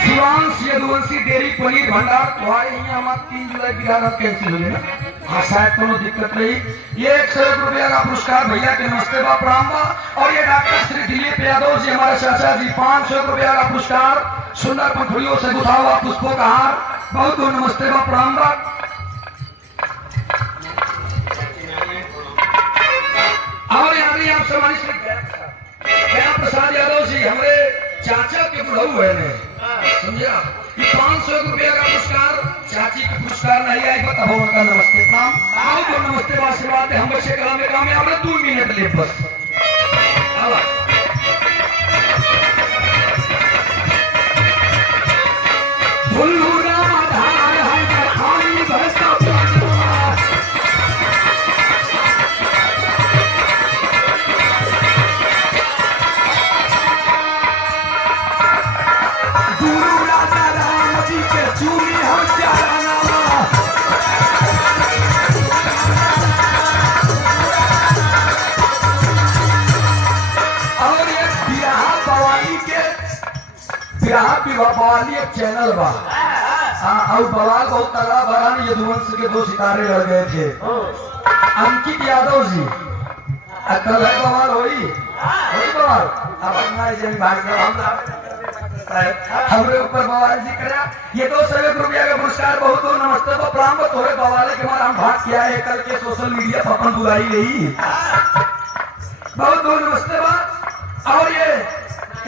Shivansh Yaduvanshi dairy paneer भंडार तुम्हारे यहाँ हमारा 3 जुलाई बिहार में कैंसिल हो गया। हाँ शायद कोनो दिक्कत नहीं। ये 101 रुपया का पुरस्कार भैया के नमस्ते बा प्रणाम बा। और ये डॉक्टर श्री दिलीप यादव जी हमारे चाचा जी 500 रुपया का पुरस्कार सुंदर पंखुड़ियों से गुथा हुआ पुष्पों का हार बहुत बहुत नमस्ते बा प्रणाम बा। और यहाँ आप सम्मानित गया प्रसाद यादव जी हमारे चाचा के बुढ़ऊ है समझे आप। 500 रुपया का पुरस्कार चाची का पुरस्कार नहीं आई बताओ उनका नमस्ते प्रणाम आओ तो नमस्ते आशीर्वाद हम बच्चे कला में काम है हमने 2 मिनट ले बस बवाली एक चैनल बा। और बवाल बहुत तगड़ा बड़ा नहीं यदुवंश के 2 सितारे लड़ गए थे अंकित यादव जी। कल है बवाल होई बवाल हमरे ऊपर बवाल जी करा। ये 201 रुपया का पुरस्कार बहुत बहुत नमस्ते बा प्रणाम बा। थोड़े बवाले के हमारा हम भाग किया है कल के सोशल मीडिया पर अपन बुलाई रही बहुत बहुत नमस्ते बा। और ये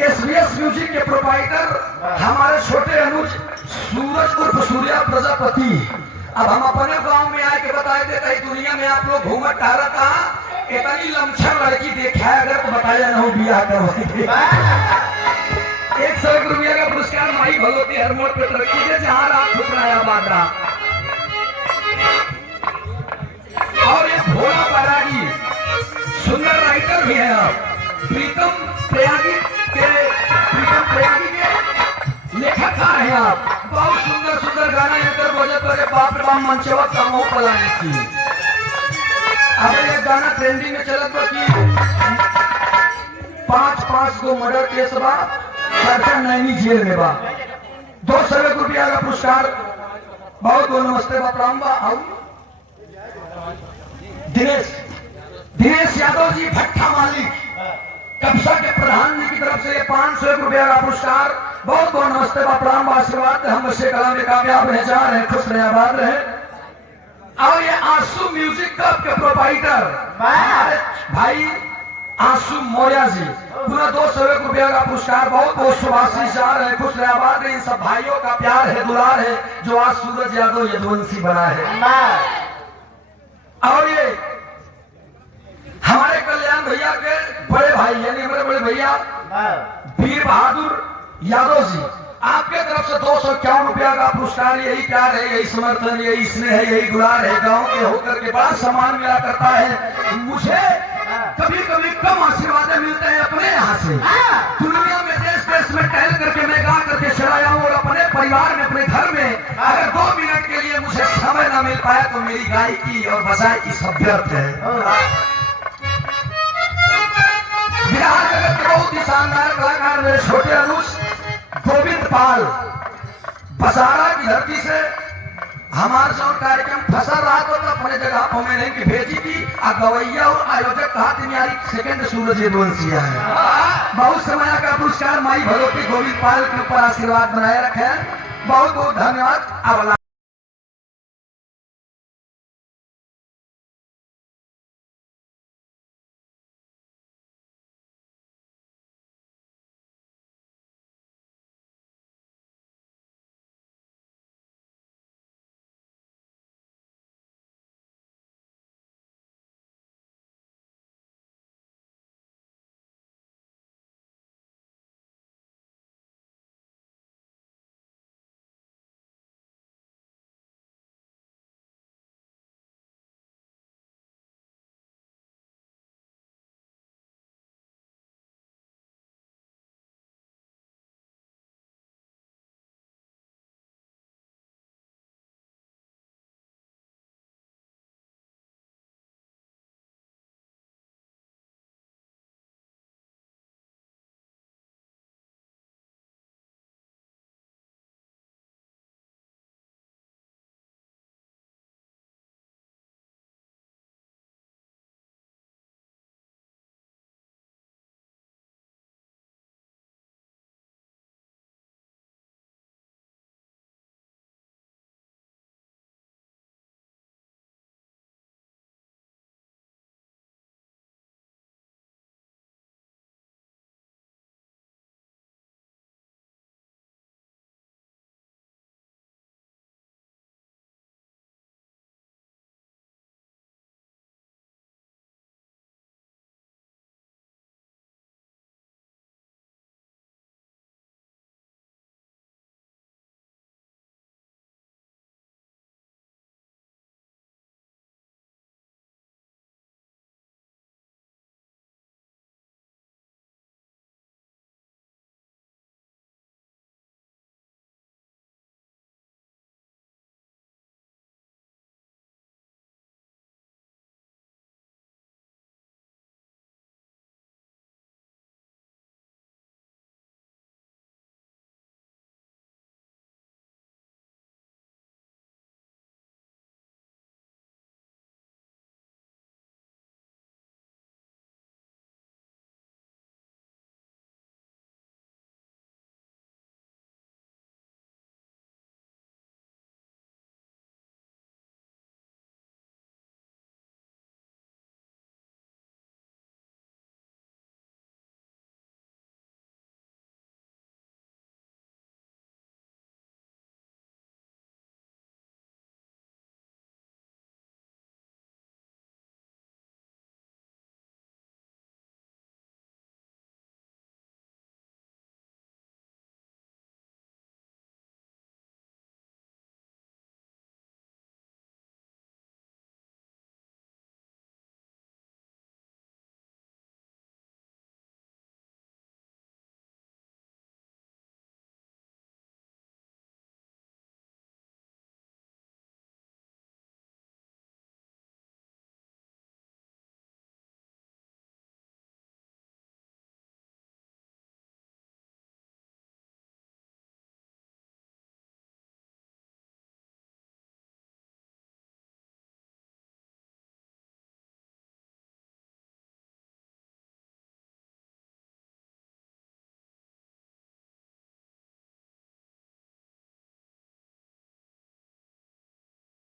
एसबीएस म्यूजिक के प्रोपाइटर हमारे छोटे अनुज सूरज उर्फ सूर्या प्रजापति। अब हम अपने गांव में आके बताए देते दुनिया में आप लोग घूमत टहरा कहा इतनी लमछम लड़की देखा है अगर तो बताया ना हो बिया करवाएंगे। 101 रुपया का पुरस्कार माई भगवती हर मोड़ पे तरक्की दे जहाँ रात खुश रहा आबाद रहा। और एक भोला बैरागी सुंदर राइटर भी है प्रीतम प्रयागी के लेखक है आप। बहुत सुंदर सुंदर गाना इधर बजत बजे बाप रे बाप मंचवा कमो पलाने की। अब ये गाना ट्रेंडिंग में चलत बा कि 5 गो मर्डर केस बा चर्चा नैनी जेल में बा। 201 रुपया का पुरस्कार बहुत बहुत नमस्ते बा प्रणाम बा। दिनेश यादव जी भट्टा मालिक कब्जा के प्रधान जी की तरफ से 501 रुपया का पुरस्कार बहुत बहुत नमस्ते बा प्रणाम आशीर्वाद हम बच्चे कला में कामयाब रहे जा रहे खुश रहे आबाद रहे। और ये आंसू म्यूजिक क्लब के प्रोपाइटर भाई आंसू मौर्या जी पूरा 201 रुपया का पुरस्कार बहुत बहुत शुभाशीष जा रहे खुश रहे आबाद रहे। इन सब भाइयों का प्यार है दुलार है जो आज सूरज यादव यदुवंशी बना है। और ये हमारे कल्याण भैया के बड़े भाई यानी हमारे बड़े भैया वीर बहादुर यादव जी आपके तरफ से 251 रुपया का पुरस्कार। यही प्यार है यही समर्थन यही स्नेह है यही दुलार है गांव के होकर के बड़ा सम्मान मिला करता है। मुझे कभी कभी कम आशीर्वाद मिलते हैं अपने यहाँ से। दुनिया में देश देश में टहल करके मैं गा करके चलाया हूँ और अपने परिवार में अपने घर में अगर 2 मिनट के लिए मुझे समय न मिल पाया तो मेरी गायकी और बजाई की सब व्यर्थ है। बिहार जगत के बहुत ही शानदार कलाकार मेरे छोटे अनुज गोविंद पाल बसारा की धरती से हमारे जो कार्यक्रम फंसा रहा तो अपने जगह पर मैंने इनकी भेजी थी। गवैया और आयोजक कहा थी सेकंड सूरज यदुवंशी है। बहुत समय का पुरस्कार माई भगवती गोविंद पाल के ऊपर आशीर्वाद बनाए रखे। बहुत बहुत धन्यवाद।